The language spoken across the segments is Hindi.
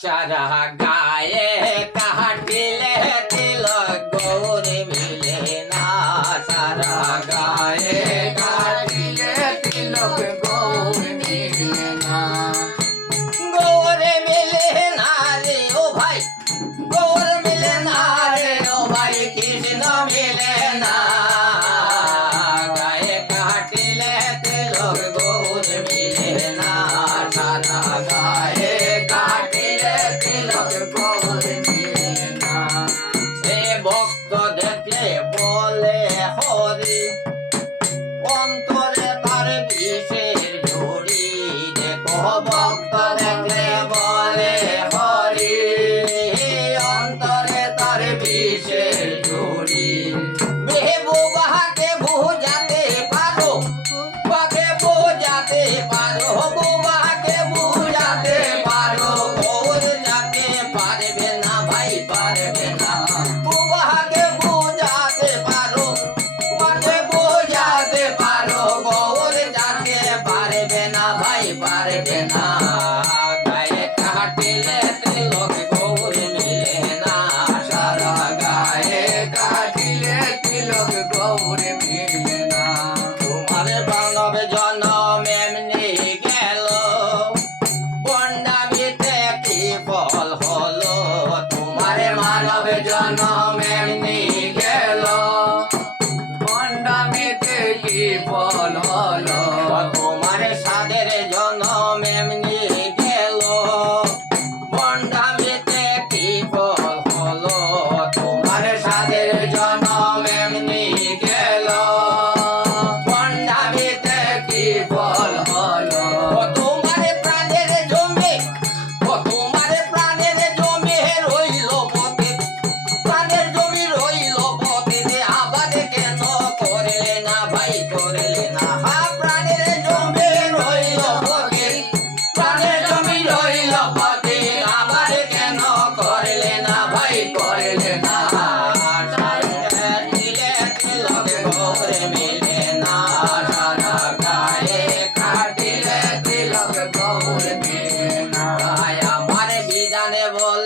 चरह गाय कहा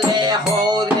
lejos de